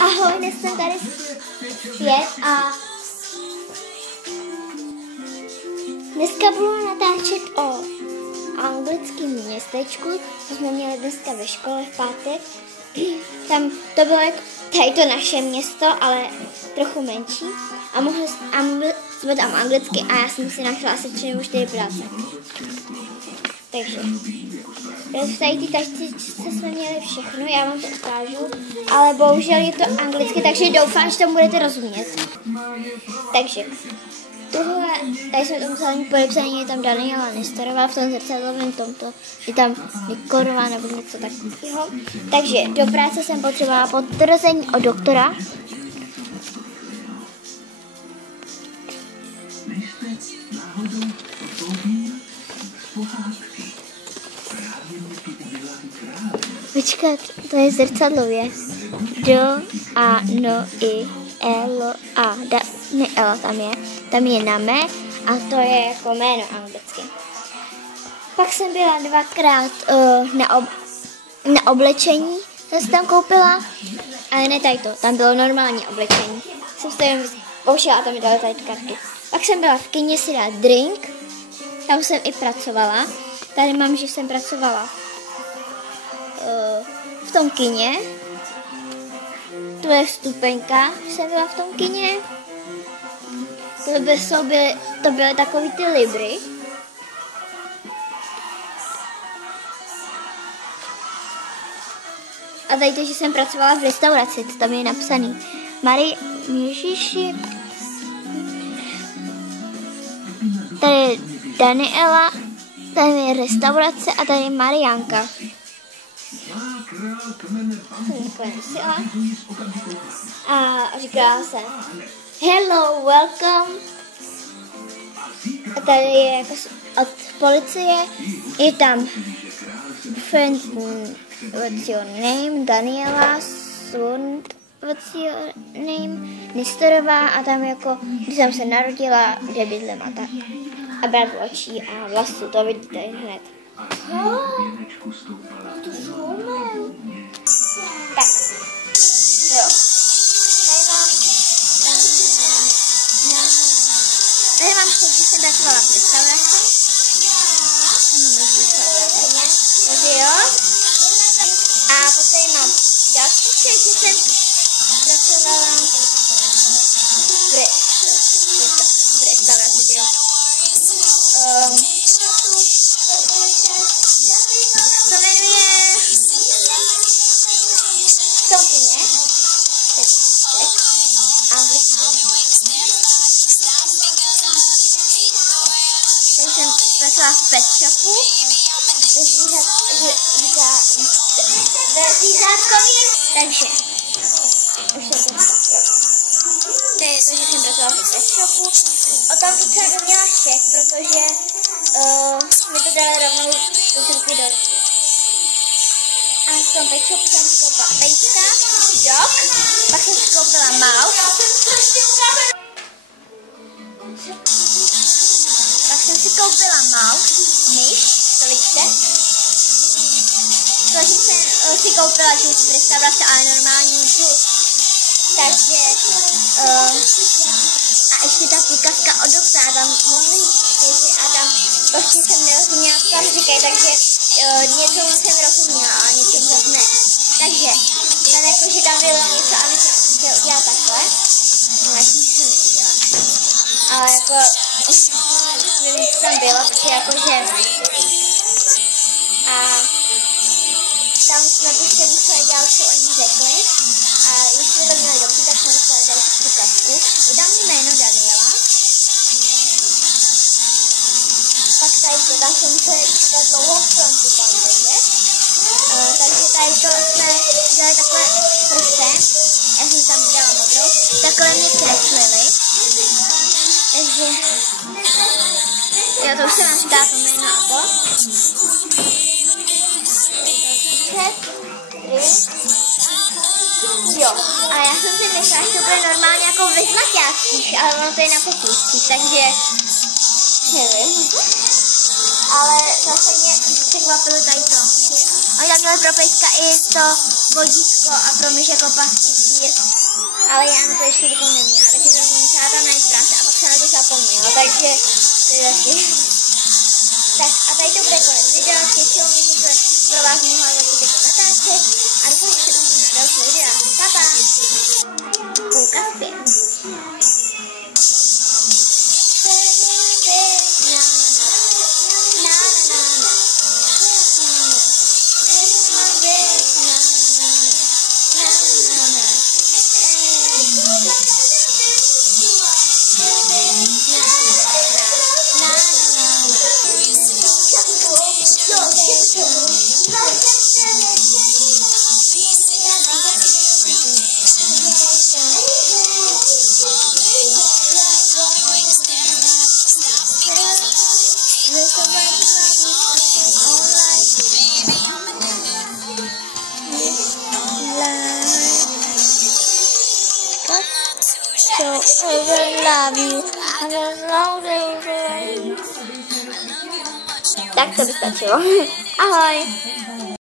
Ahoj, dnes jsem tady zpět a dneska budu natáčet o anglickém městečku, co jsme měli dneska ve škole v pátek. Tam to bylo jako tady to naše město, ale trochu menší a mluvili jsme tam anglicky a já jsem si našla asi 3 nebo 4 práce. Takže v tady ty tašce jsme měli všechno, já vám to ukážu, ale bohužel je to anglicky, takže doufám, že to budete rozumět. Takže tohle, tady jsme tomu psali podepsaný, je tam Daniela Nestorová, v tom zrcadlovém tomto, je tam Nikorová nebo něco takového. Takže do práce jsem potřebovala potvrzení od doktora. Počkat, to je zrcadlově. Do a no i elo a Daniela tam je na mé a to je jako jméno anglicky. Pak jsem byla 2krát na oblečení, jsem si tam koupila, ale ne tady to, tam bylo normální oblečení. Jsem si tam poušila a tam mi dali tady kartu. Pak jsem byla v kyně si dát drink, tam jsem i pracovala. Tady mám, že jsem pracovala v tom kyně. To je vstupenka, že jsem byla v tom kyně. To byly takový ty libry. A tady to, že jsem pracovala v restauraci, to tam je napsaný. Ježiši. Tady je Daniela, tady je restaurace a tady je Marianka. A říkala jsem hello, welcome. A tady je jako od policie, je tam friend, what's your name, Daniela, son, what's your name, Nestorová a tam jako, když jsem se narodila, kde bydlím a tak. A barvu očí a vlasů, to vidíte hned. Tak, jo. Tady mám teď, že jsem pracovala v restauraci. Jo. A potom mám další ček, že jsem pracovala v restauraci, jo. To jmenuje Tokyně. Anglicky. Tady jsem pracovala v pet shopu. Ve zvířátkově. Takže už jsem to to je to, že jsem pracovala v pet shopu. O tom to jsem neměla šek, protože mi to dali rovnou do ruky do ruky. A v tom pet shopu jsem si koupila pejska, dog, pak jsem si koupila mouse. Pak jsem si koupila mouse, myš, to vidíte. To jsem si koupila žluč z restaurace, ale normální žluč. Takže a ještě ta průkazka od doktora, tam mohli jít a tam prostě jsem nerozuměla, co tam říkají, takže něčemu jsem rozuměla, ale něčemu zase ne. Takže tam jako, že tam bylo něco a my jsme chtěli udělat takhle, no já jsem se neviděla. Ale jako, nevím, co tam bylo, protože jakože a tam jsme prostě museli dělat, co oni řekli. A když jsme to měli dobře, tak jsme dostali další průkazku. Je tam jméno Daniela. Pak tady to, tam jsme museli čekat dlouho v frontu tam vidět. Takže tady to jsme dělali takhle prstem. Já jsem tam dělala modrou. Takhle mě kreslili. Takže jo, to už se vám říká to jméno a to. Jo, a já jsem si myslela, že to bude normálně jako ve znaťácích, ale ono to je na popíšcích, takže nevím. Ale zase mě překvapilo tady to. Oni tam měli pro Pejska i to vodítko a pro myš jako pastýř, ale já na to ještě taky neměla, takže to jsem musela tam najít práce a pak se na to zapomněla, takže to je taky. Tak a tady to bude konec videa, těšilo mě, že jsem pro vás mohla začít jako natáčet a doufám, že se uvidíme na další videa. Pa, pa! Půlka zpět. So I love you. Tak to by stačilo. Ahoj.